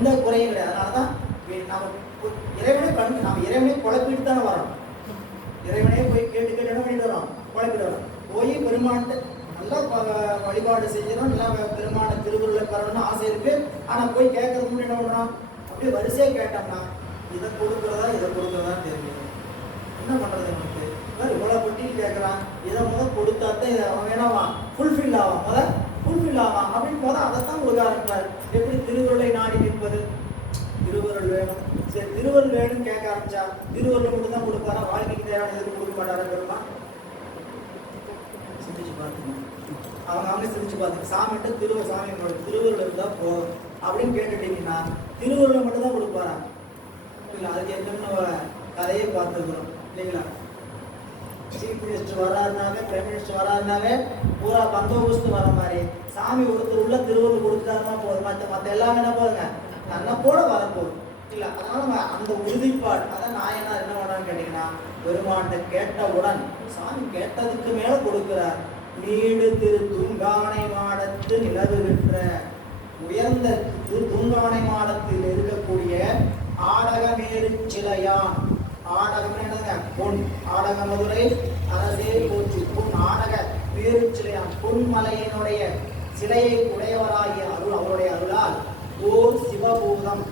எந்த குறையும் கிடையாது. அதனாலதான் நம்ம இறைவனை நம்ம இறைவனை குழப்பிட்டு தானே வரோம். இறைவனே போய் கேட்டு கேட்டு என்ன பண்ணிட்டு வரோம், குழப்பிட்டு வரோம். போய் பெருமான்ட்டு நல்லா வழிபாடு செஞ்சிடும், நல்லா பெருமான திருவுருளை பெறணும்னு ஆசை இருக்கு. ஆனா போய் கேட்கறதுக்கு முன்னாடி என்ன பண்றோம், அப்படியே வரிசையா கேட்டோம்னா இதை கொடுக்குறதா தெரியும். என்ன பண்றது, நமக்கு இவ்வளவு பொட்டியில் கேட்கறான், இதை முதல் கொடுத்தாத்தான் இதை அவன் வேணாவா ஃபுல்ஃபில் ஆவான், ஃபுல்ஃபில் ஆவான் அப்படின்னு போது அதைத்தான் கொடுக்க ஆரம்பிப்பார். எப்படி திருவுருளை நாடி நிற்பது, திருவருள் வேணும், சரி திருவருள் வேணும்னு கேட்க ஆரம்பிச்சா திருவருள் மட்டும் தான் கொடுப்பாரா, வாழ்க்கைக்கு தேவையான எதுக்கு கொடுக்க மாட்டாரா பெருமான்? சிந்திச்சு பார்த்துங்க, அவங்க சிந்திச்சு பார்த்துங்க. சாமிகிட்ட சாமி திருவருள் இருந்தா போதும் அப்படின்னு கேட்டுட்டீங்கன்னா திருவருளை மட்டும் தான் கொடுப்பாரா? இல்லை, அதுக்கு ஏற்கனவே கதையை பார்த்துக்கிறோம் இல்லைங்களா? சீஃப் மினிஸ்டர் வராருனாவே, பிரைம் மினிஸ்டர் வராருனாவே பூரா பந்தோபஸ்து வர மாதிரி சாமி ஒருத்தர் உள்ள திருவருள் கொடுத்தாருன்னா போதும், மற்ற எல்லாமே என்ன போதுங்க நல்லா போட வரப்போகுது இல்லை. அதனால அந்த உறுதிப்பாடு அதான் நாயனார் என்ன பண்ணான்னு கேட்டீங்கன்னா, பெருமாண்ட கேட்டவுடன் சாமி கேட்டதுக்கு மேல கொடுக்கிறார். நீடு திரு தூங்கானை மாடத்து நிலவுகின்ற உயர்ந்த திரு தூங்கானை மாடத்தில் இருக்கக்கூடிய ஆடகமேறு சிலையான், ஆடகம் என்னதுங்க பொன், ஆடக மதுரை அரசே போற்றி பொன் ஆடக மேறு சிலையான், பொன்மலையினுடைய சிலையை உடையவராகிய அருள், அவருடைய அருளால் ஓர் சிவபூதம்,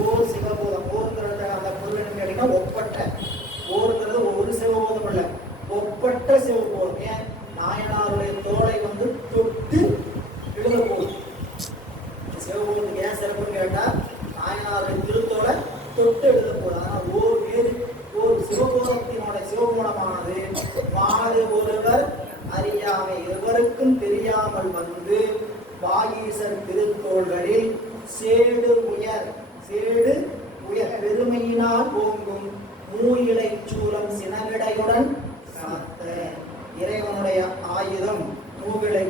ஓருங்கிறது அந்த பொருள் என்ன கேட்டீங்கன்னா ஒப்பட்ட, ஓருங்கிறது ஒரு சிவபூதம் இல்ல, ஒப்பட்ட சிவபூதம். ஏன் நாயனாருடைய தோளை தொட்டு எழுத போகுது. சிவபூதத்துக்கு ஏன் சிறப்புன்னு கேட்டா நாயனாருடைய திருத்தோளை தொட்டு எழுத போகுது. அதனால் ஓர் சிவபூதத்தினுடைய சிவபூதமானது மாது ஒருவர் அறியாமை எவருக்கும் தெரியாமல் வந்து வாகீசர் திருத்தோள்களில் சேடு உயர் பெருமையினால் ஓங்கும் மூயிலை சூலம் சினவிடையுடன் சாத்த. இறைவனுடைய ஆயுதம் மூவிலை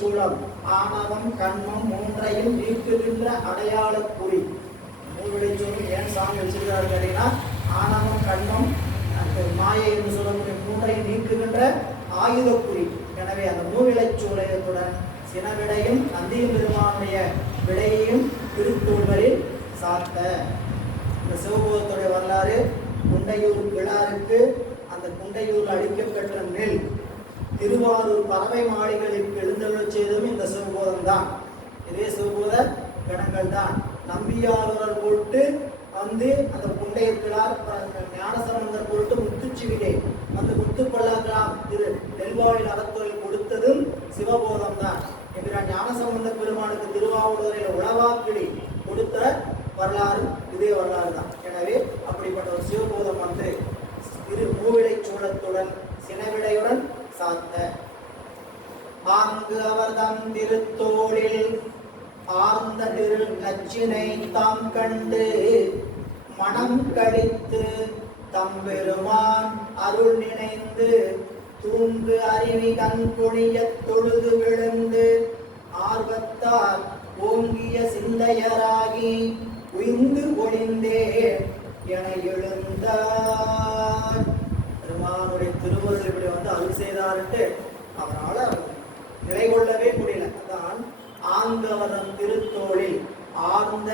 சூலம் ஆணவம் கண்மம் மூன்றையும் நீக்குகின்ற அடையாள குறி. மூவிலை சூலம் ஏன் சாமி வச்சிருக்காரு அப்படின்னா, ஆணவம் கண்மம் மாயை என்று சொல்லக்கூடிய மூன்றையும் நீக்குகின்ற ஆயுத குறி. எனவே அந்த மூவிலை சூலத்துடன் சினவிடையும் நந்தியும் பெருமானுடைய விடையையும் திருத்தூள்களில் சாத்த. இந்த சிவபூதத்துடைய வரலாறு குண்டையூர் கிழாருக்கு அந்த குண்டையூர் அளிக்கப்பெற்ற நெல் திருவாரூர் பறவை மாளிகளுக்கு எழுந்தருளச் செய்ததும் இந்த சிவபூதம் தான். இதே சிவபூத கணங்கள் தான். நம்பியாளர் போட்டு அந்த குண்டையூர் கிழார் ஞானசம்பந்தர் போட்டு முத்துச்சிவிகை அந்த முத்துப்பல்லாக்கலாம் திரு நெல்வாயில் அறத்துறையில் கொடுத்ததும் சிவபோதம் தான். ஞானசம்பந்த பெருமானுக்கு திருவாவூரில் உளவாக்கிடி கொடுத்த வரலாறு இதே வரலாறு தான். எனவே அப்படிப்பட்ட ஒரு சிவபோதம் திரு மூவிலை சூழத்துடன் சினவிடையுடன் சாத்த. ஆங்கு அவர் தம் திருத்தோளில் ஆர்ந்த திரு லட்சினை தாம் கண்டு மனம் கழித்து தம்பெருமான் அருள் நினைந்து தூங்கு அருவி கண் பொழிய தொழுது விழுந்து ஆர்வத்தால் ஓங்கிய சிந்தையராகி உய்ந்து ஒளிந்தே என எழுந்தார். பெருமானுடைய திருவருள் இப்படி அருள் செய்தார்ட்டு அவரால் நிலை கொள்ளவே முடியல. அதான் ஆங்கவரம் திருத்தோளில் ஆர்ந்த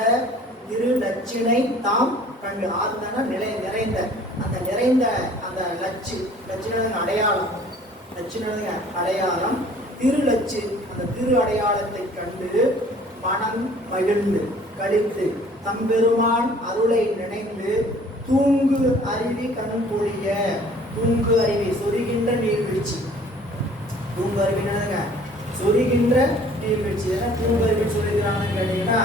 திரு லட்சினை தாம் கண்டு. ஆர்ந்தன நிறைந்த அந்த நிறைந்த அந்த லட்சின அடையாளம், அடையாளம் திருலட்சி அந்த திரு அடையாளத்தை கண்டு மனம் மகிழ்ந்து கழித்து தம்பெருமான் அருளை நினைந்து தூங்கு அருவி கண் பொழிய. தூங்கு அருவி சொரிகின்ற நீர்வீழ்ச்சி, தூங்கு அருவினாங்க சொரிகின்ற நீர்வீழ்ச்சி. ஏன்னா தூங்கு அருவி சொல்லிக்கிறாங்கன்னு கேட்டீங்கன்னா,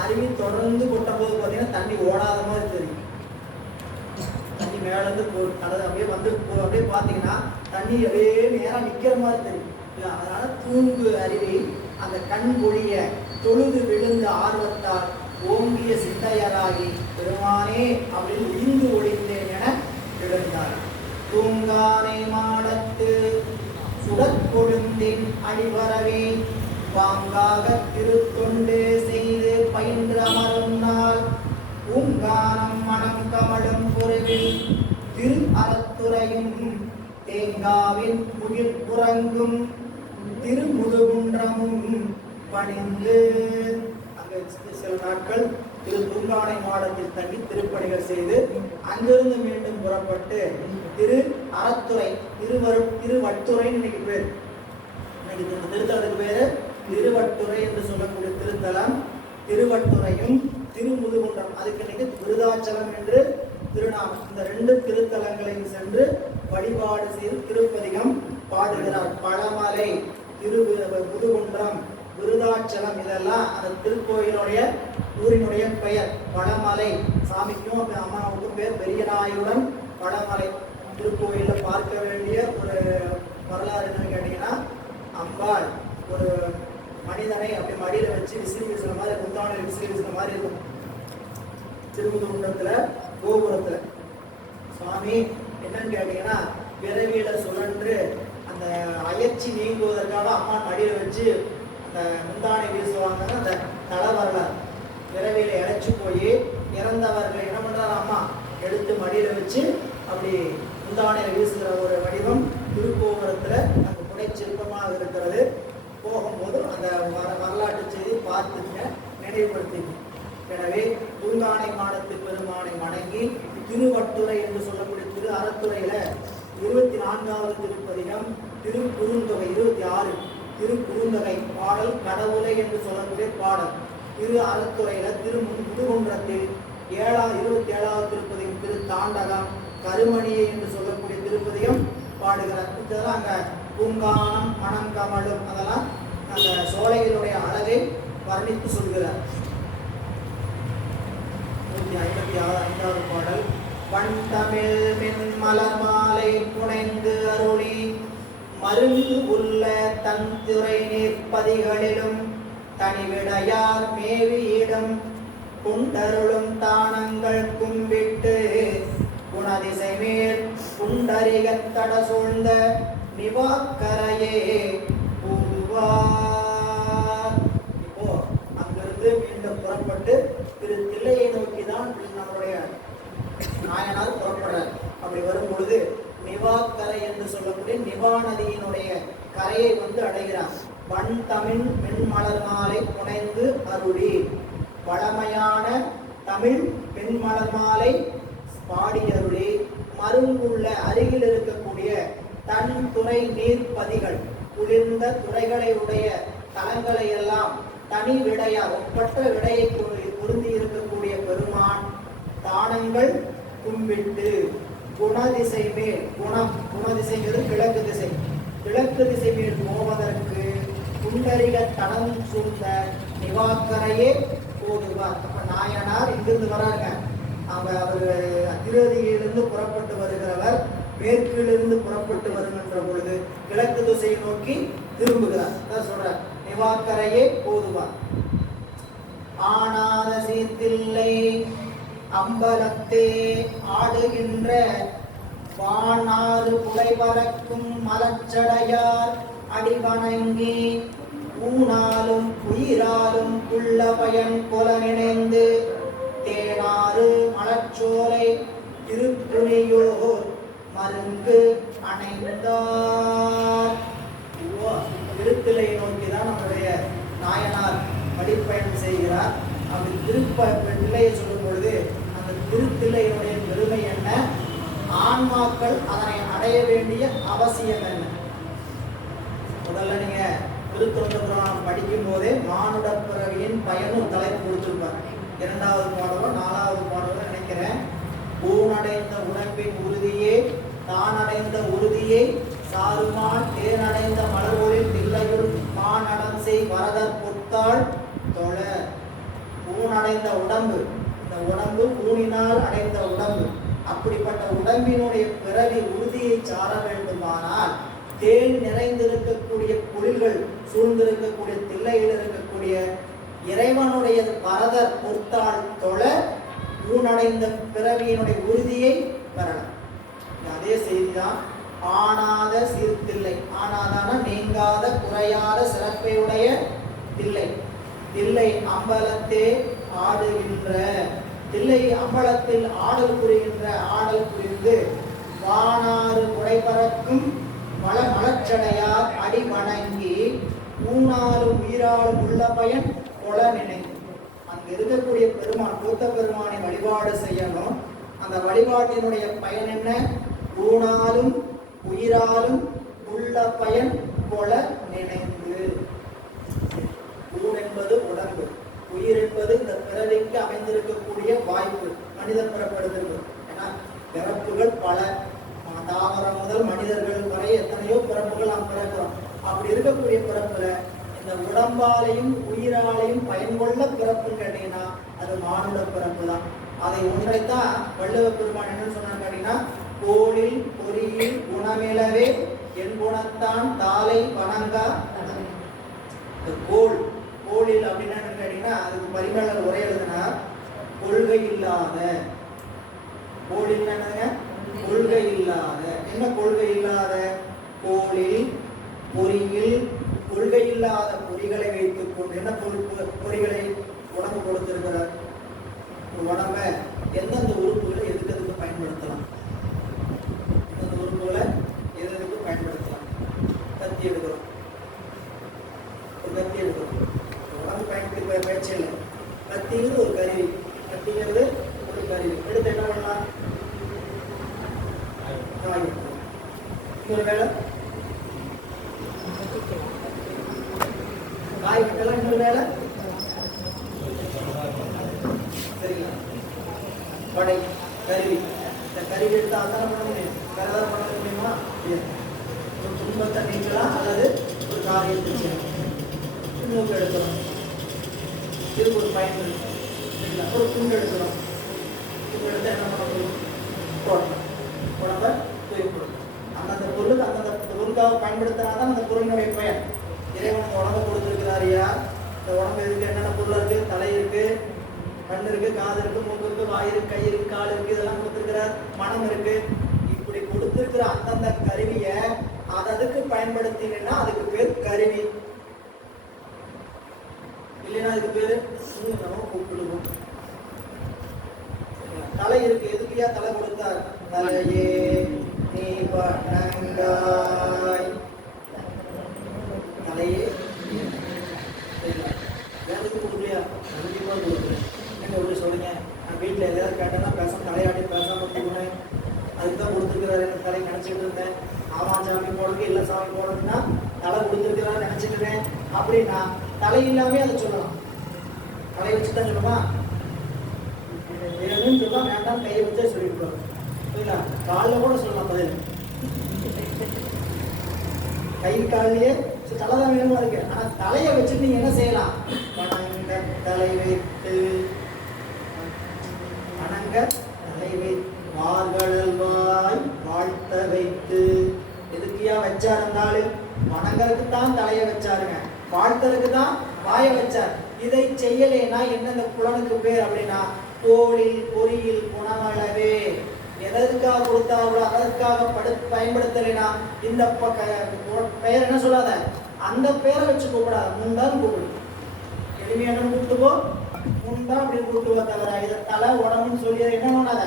அருவி தொடர்ந்து கொட்டும் போது பார்த்தீங்கன்னா தண்ணி ஓடாத மாதிரி தெரியும். தண்ணி மேலேருந்து அப்படியே அப்படியே பார்த்தீங்கன்னா தண்ணி அப்படியே நேரம் நிற்கிற மாதிரி தெரியும். அதனால தூங்கு அருவி அந்த கண் பொழிய தொழுது விழுந்த ஆர்வத்தால் ஓங்கிய சிந்தையராகி பெருமானே அப்படின்னு உயிர்ந்து ஒளிந்தேன் என எழுந்தார். தூங்கானை மாடத்து சுடற்கொழுந்தின் அடிவரவே பாங்காக திருத்தொண்டு செய்து பயின்ற அமரும் நாள் பூங்கானம் மனம் கமழும் பொருளில் திரு அறத்துறையும் தேங்காவின் முகில் உறங்கும் திருமுதுகுன்றமும் பணிந்து. அங்க நாட்கள் திரு தூங்கானை மாடத்தில் தங்கி திருப்பணிகள் செய்து அங்கிருந்து மீண்டும் புறப்பட்டு திரு அறத்துறை திருவட்டுறை இன்னைக்கு பேர். இன்னைக்கு இந்த திருத்தலத்துக்கு பேரு திருவட்டுறை என்று சொல்லக்கூடிய திருத்தலம். திருவட்டுறையும் திருமுதுகுன்றம், அதுக்கு இன்னைக்கு விருதாச்சலம் என்று திருநாமம். இந்த 2 திருத்தலங்களையும் சென்று வழிபாடு செய்து திருப்பதிகம் பாடுகிறார். பழமலை, முதுகுன்றம், விருதாச்சலம் இதெல்லாம் அந்த திருக்கோயிலுடைய ஊரினுடைய பெயர். பழமலை சாமிக்கும் அம்மாவுக்கும் பேர். பெரியநாயுடன் பழமலை திருக்கோயிலில் பார்க்க வேண்டிய ஒரு வரலாறு என்னன்னு கேட்டீங்கன்னா, அம்பாள் ஒரு மனிதனை அப்படி மடியில வச்சு விசிறி வீசுற மாதிரி, முந்தானை விசிறி வீசுற மாதிரி இருக்கும். திருமுதுகுன்றத்துல கோபுரத்துல சுவாமி என்னன்னு கேட்டீங்கன்னா, பிறவியில சுழன்று அந்த அயற்சி நீங்குவதற்காக அம்மா மடியில வச்சு அந்த முந்தானை வீசுவாங்கன்னு அந்த தலை வரலாறு. பிறவியில இழைச்சி போய் இறந்தவர்களை என்ன பண்றாரு, அம்மா எடுத்து மடியில வச்சு அப்படி முந்தானையில வீசுகிற ஒரு வடிவம் திருக்கோபுரத்துல அந்த புடை சிற்பமாக இருக்கிறது. போகும்போது அந்த வரலாற்று செய்தி பார்த்துங்க, நினைவுபடுத்திங்க. எனவே தூங்கானை மாடத்து பெருமானை வணங்கி திருவட்டுறை என்று சொல்லக்கூடிய திரு அறத்துறையில 24வது திருப்பதிகம் திருக்குறுந்தொகை 26 திருக்குறுந்தொகை பாடல் கடவுளை என்று சொல்லக்கூடிய பாடல். திரு அறத்துறையில முதுகுன்றத்தில் 27வது திருப்பதிகம் திரு தாண்டகம் கருமணியை என்று சொல்லக்கூடிய திருப்பதிகம் பாடுகிறார். இதெல்லாம் அங்க பூங்கானம் மனம் கமலும் அதெல்லாம் அந்த சோலைகளுடைய அழகை வர்ணித்து சொல்கிறார். 155வது பாடல். வண்டமிழ் மென்மலர் மாலை புனைந்து அருளி மருந்து உள்ள தந்துரை நீர்ப்பதிகளிலும் தனிவிடையார் மேவியிடம் குண்டருளும் தானங்கள் கும்பிட்டு குணதிசை மேல் குண்டரிகத்தட சூழ்ந்த நிவாக்கரையே பூவார். இப்போ அங்கிருந்து மீண்டும் புறப்பட்டு திரு தில்லையை நோக்கி தான் நம்மளுடைய நாயனார் புறப்படுறார். அப்படி வரும் பொழுது நிவாக்கரை என்று சொல்லக்கூடிய நிவா நதியினுடைய கரையை வந்து அடைகிறார். வன் தமிழ் மென்மலர் மாலை புனைந்து அருளி, பழமையான தமிழ் பெண்மலர் மாலை பாடி அருளி மருங்குள்ள அருகில் இருக்கக்கூடிய தன் துறை நீர்ப்பதிகள் குளிர்ந்த துறைகளை உடைய தலங்களை எல்லாம் தனி விடையார் ஒப்பற்ற விடையை பொருந்தி இருக்கக்கூடிய பெருமான் தானங்கள் கும்பிட்டு குணதிசை மேல் குணதிசைங்கிறது கிழக்கு திசை, கிழக்கு திசை மேல் போவதற்கு குண்டரிக தனம் சூழ்ந்த நிவாக்கரையே போதுவார். அப்ப நாயனார் இங்கிருந்து வராங்க. அவர் திருவதியிலிருந்து புறப்பட்டு வருகிறவர் மேற்கிலிருந்து புறப்பட்டு வருகின்ற பொழுது கிழக்கு திசையை நோக்கி திரும்புகிறார். அதான் சொல்றார், நிவாக்கரையே போதுவார். ஆனாத சீர்தில்லை அம்பலத்தே ஆடுகின்ற வானாறு புடை பறக்கும் மலச்சடையார் அடிவணங்கி ஊனாலும் உயிராலும் உள்ள பயன் கொல நினைந்து தேனாறு மலச்சோலை திருப்புனியோர் மருங்கு அணைந்தார். திருத்திலையை நோக்கிதான் நம்முடைய நாயனார் வழிப்பயணம் செய்கிறார். அப்படி திருப்பிள்ளையை சொல்லும் பொழுது அந்த திருத்திலையினுடைய பெருமை என்ன, ஆன்மாக்கள் அதனை அடைய வேண்டிய அவசியம் என்ன? முதல்ல நீங்க திருத்தொண்ட புராணம் படிக்கும் போதே மானுட பிறவியின் பயனும் தலைப்பு கொடுத்திருப்பார். 2வது பாடலோ 4வது பாடலோ நினைக்கிறேன். ஊனடைந்த உடம்பின் உறுதியே தானடைந்த உறுதியை சாருமான் தேனடைந்த மலர்களில் தில்லையுள் மானடம் செய் வரதர் பொத்தாள் தொழ. ஊனடைந்த உடம்பு, இந்த உடம்பு ஊனினால் அடைந்த உடம்பு. அப்படிப்பட்ட உடம்பினுடைய பிறவி உறுதியை சார வேண்டுமானால் தேன் நிறைந்திருக்கக்கூடிய குளிர்கள் சூழ்ந்திருக்கக்கூடிய தில்லையில் இருக்கக்கூடிய இறைவனுடைய வரதர் பொத்தாள் தொழ ஊனடைந்த பிறவியினுடைய உறுதியை பெறலாம். அதே செய்திதான் ஆனாத சீர்தில்லை. ஆனாதான நீங்காத குறையாத சிறப்பையுடைய தில்லை. தில்லை அம்பலத்தே ஆடுகின்ற, தில்லை அம்பலத்தில் ஆடல் புரிகின்ற, ஆடல் புரிந்து வானாறு குடைபறக்கும் மலச்சடையார் அடி வணங்கி ஊனாலும் உயிராலும் உள்ள பயன் கொல நினைந்து. அங்க இருக்கக்கூடிய பெருமான் கூத்த பெருமானை வழிபாடு செய்யணும். அந்த வழிபாட்டினுடைய பயன் என்ன? ஊனாலும் உயிராலும் உள்ள பயன் கொள நினைந்து. ஊன் என்பது உடம்பு, உயிர் என்பது இந்த பிறவிக்கு அமைந்திருக்கக்கூடிய வாய்ப்பு, மனிதன் பிறப்படுகிறது. ஏன்னா பிறப்புகள் பல, தாவரம் முதல் மனிதர்கள் வரை எத்தனையோ பிறப்புகள் நாம் பிறக்கிறோம். அப்படி இருக்கக்கூடிய பிறப்புல இந்த உடம்பாலையும் உயிராலையும் பயன்கொள்ள பிறப்புன்னு கேட்டீங்கன்னா அது மானுட பிறப்பு தான். அதை ஒன்றைத்தான் வள்ளுவ பெருமான் என்னன்னு சொன்னாங்க அப்படின்னா, கோளில் பொறியில் குணமிலவே என் குணத்தான் தாலை வணங்கா. கோள் கோளில் அப்படின்னா கேட்டீங்கன்னா அதுக்கு பரிமளர் உரை எழுதுனா கொள்கை இல்லாத. கோளில் என்னங்க? கொள்கை இல்லாத. என்ன கொள்கை இல்லாத? கோளில் பொறியில் கொள்கை இல்லாத பொறிகளை வைத்துக் கொண்டு என்ன பொறிகளை உடம்பு கொடுத்திருக்கிறார். உடம்ப எந்தெந்த உறுப்புகளை எதுக்கு பயன்படுத்தலாம், எந்தெந்த உறுப்புகளை எதுக்கு பயன்படுத்தலாம்? கத்தி எடுக்கிறோம், ஒரு கத்தி எடுக்கிறோம், உடம்பு பயன்படுத்த பயிற்சி இல்லை. கத்திங்கிறது ஒரு கருவி, கத்திங்கிறது ஒரு கருவி. எடுத்து என்ன பண்ணலாம்? காய் எடுக்கிறோம். இன்னொரு வேலை காய் வெட்டலாம். இன்னொரு வேலை சரிங்களா? படை கருவி. இந்த கருவி எடுத்து அதான பண்ண முடியும், வேற ஏதாவது பண்ண முடியுமா? ஒரு துன்பத்தை நீக்கலாம் அல்லது ஒரு காரியத்தை செய்யணும். மூக்கு எடுக்கிறோம், இதுக்கு ஒரு பயன் இருக்கு. சரிங்களா? ஒரு துண்டு எடுக்கிறோம், துண்டு எடுத்து என்ன பண்ண முடியும்? போடணும், உடம்ப தூய்மைப்படும். அந்தந்த பொருளுக்கு அந்தந்த பொருளுக்காக பயன்படுத்தினாதான் அந்த பொருளினுடைய பயன். இறைவன் இந்த உடம்பை கொடுத்துருக்கிறாரியா, இந்த உடம்பு இருக்கு, என்னென்ன பொருள் இருக்கு? தலை இருக்கு, கண் இருக்கு, காது இருக்கு, மூக்கு இருக்கு, வாய் இருக்கு, கை இருக்கு, கால் இருக்கு, இதெல்லாம் கொடுத்துருக்கிறார். மனம் இருக்கு. இப்படி கொடுத்துருக்கிற அந்தந்த கருவியை அதுக்கு பயன்படுத்தினா அதுக்கு பேர் கருவி. இல்லைன்னா அதுக்கு பேரு நம்ம கூப்பிடுவோம். தலை இருக்கு, எதுக்குயா தலை கொடுத்தார்? தலையே நீ வணங்காய். தலையே வேலைக்கு கொடுக்கலையா? கண்டிப்பா கொடுக்குறேன். நீங்க எப்படி சொல்றீங்க? நான் வீட்டில் எதாவது கேட்டேன்னா பேசாம தலையாட்டி பேசாம கொடுக்குறேன். அதுக்குதான் கொடுத்துருக்கிறாரு எனக்கு தலை நினைச்சிட்டு இருந்தேன். ஆமா சாமி போடுறது இல்லை சாமி போடுறதுன்னா தலை கொடுத்துருக்கிறாரு நினைச்சிட்டுறேன் அப்படின்னா தலை இல்லாமே அதை சொல்லலாம். தலை வச்சுதான் சொல்லுமா? வேணும்னு சொல்லா, வேண்டாம் கையை வச்சே சொல்லிட்டு புரியல. காலில் கூட சொல்லலாம் பதில். கை காலையே தலை தான் வேணுமா இருக்கு. ஆனா தலையை வச்சுட்டு நீங்க என்ன செய்யலாம்? வணங்க தலை வைத்து, வணங்க தலை வைத்து, வார்கழல்வாய் வாழ்த்த வைத்து. எதுக்கியா வச்சா இருந்தாலும் வணங்கறதுக்கு தான் தலையை வச்சாருங்க, வாழ்த்தறதுக்கு தான் வாயை வச்சார். இதை செய்யலைன்னா என்னென்ன புலனுக்கு பேர் அப்படின்னா கோளில் பொறியில் குணமளவே. எதற்காக கொடுத்தார்களோ அதற்காக பயன்படுத்தலைனா இந்த பெயர் என்ன சொல்லாத, அந்த பெயரை வச்சு கூப்பிடாத, முன்தான் கூப்பிடு. எளிமையான கூப்பிட்டுக்கோ, முன்தான் அப்படி கூப்பிடுவா தவிர இதை தலை உடம்புன்னு சொல்லி என்ன பண்ணாத,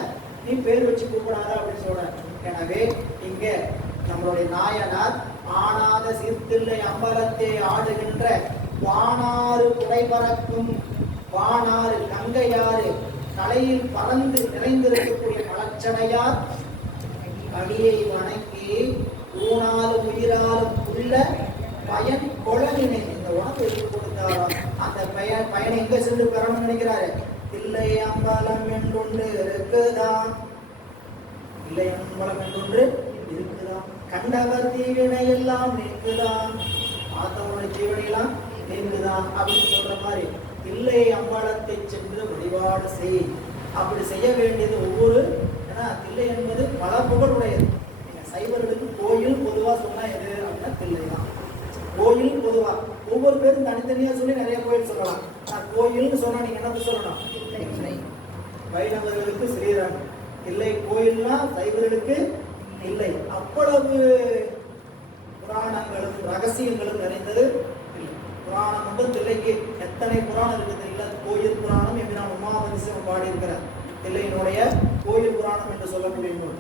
நீ பேர் வச்சு கூப்பிடாத அப்படின்னு சொல்ற. எனவே இங்க நம்மளுடைய நாயனார் ஆனாத சீர்தில்லை அம்பலத்தை ஆடுகின்ற வானாறு குடை பறக்கும் வானாறு கங்கையாறு தலையில் பறந்து நிறைந்திருக்கக்கூடிய மலச்சடையார் அடியை வணங்கி ஊனாலும் உயிராலும் உள்ள பயன் கொளனினை. இந்த உணவு எது கொடுத்தாரோ அந்த பயனை எங்க சென்று பெறணும்னு நினைக்கிறாரு? தில்லை அம்பலம் என்றொன்று இருக்குதான், தில்லை அம்பலம் என்றொன்று இருக்குதான், கண்டவர் தீவினை எல்லாம் நீக்குதான், பார்த்தவனுடைய தீவினையெல்லாம் நீங்குதான் அப்படின்னு சொல்ற மாதிரி தில்லை அம்பலத்தை சென்று வழிபாடு செய். அப்படி செய்ய வேண்டியது ஒவ்வொரு, ஏன்னா தில்லை என்பது பல புகழுடையது. சைவர்களுக்கு கோயில் பொதுவா சொன்னா எது அப்படின்னா தில்லை தான். கோயில் பொதுவா ஒவ்வொரு பேரும் தனித்தனியா சொல்லி நிறைய கோயில் சொல்லலாம். கோயில்னு சொன்னா நீங்க என்ன சொல்லணும்? வைணவர்களுக்கு ஸ்ரீரங்கம், இல்லை கோயில்னா சைவர்களுக்கு இல்லை. அவ்வளவு புராணங்களும் ரகசியங்களும் நிறைந்தது புராணம் வந்து தில்லைக்கு எத்தனை புராணம் இருக்குது தெரியல. கோயில் புராணம் என்று நான் உமாவதிசிவம் பாடியிருக்கிறேன். தில்லையினுடைய கோயில் புராணம் என்று சொல்லக்கூடிய நூல்.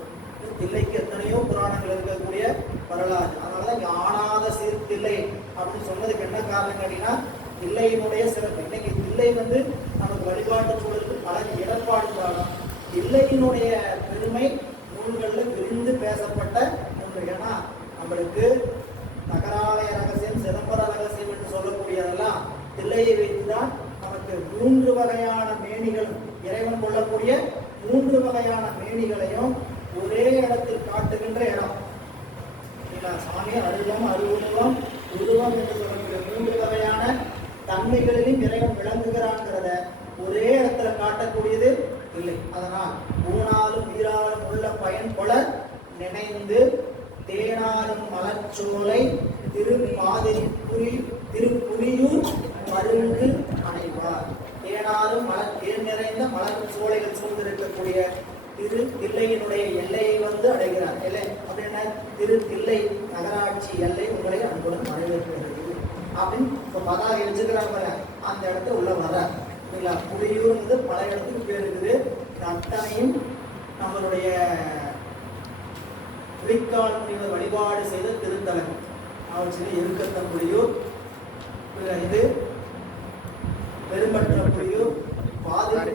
தில்லைக்கு எத்தனையோ புராணங்கள் இருக்கக்கூடிய வரலாறு. அதனாலதான் இங்க ஆனாத சீர்தில்லை அப்படின்னு சொன்னதுக்கு என்ன காரணம் கேட்டீங்கன்னா தில்லையினுடைய சிறப்பு. இன்னைக்கு தில்லை வந்து நமக்கு வழிபாட்டு சூழலுக்கு பல இடர்பாடுந்தாலும் தில்லையினுடைய பெருமை நூல்களில் விரிந்து பேசப்பட்ட ஒன்று. ஏன்னா நம்மளுக்கு நகராலய ரகசியம், சிதம்பர ரகசியம் என்று சொல்லக்கூடியதெல்லாம் தில்லையை வைத்துதான் நமக்கு 3 வகையான மேனிகள், இறைவன் கொள்ளக்கூடிய 3 வகையான மேனிகளையும் ஒரே இடத்தில் காட்டுகின்ற இடம். சாமி அருவம், அருவுருவம், உருவம் என்று சொல்லக்கூடிய 3 வகையான தன்மைகளிலும் இறைவன் விளங்குகிறான்ங்கிறத ஒரே இடத்துல காட்டக்கூடியது இல்லை. அதனால் ஊனாலும் உயிராலும் உள்ள பயன் கொள நினைந்து தேனாலும் மலர்ச்சோலை திருப்புலியூர் மருங்கு அணைவார். தேனாலும் தேன் நிறைந்த மலர் சோலைகள் சூழ்ந்திருக்கக்கூடிய தில்லையினுடைய எல்லையை வந்து அடைகிறார். எல்லை அப்படின்னா தில்லை நகராட்சி எல்லை உங்களை அன்புடன் வரவேற்கிறது அப்படின்னு இப்போ பதாக வச்சுக்கிறாங்க. அந்த இடத்த உள்ள வர இல்லைங்களா? புலியூர் வந்து பல இடத்துக்கு பேர் இருக்குது. இது அத்தனையும் நம்மளுடைய புலிக்கால் முனிவர் வழிபாடு செய்த திருத்தலம். அவர் சொல்லி இருக்கத்த புலியூர், இது பெரும்பற்ற புலியூர், பாதிரி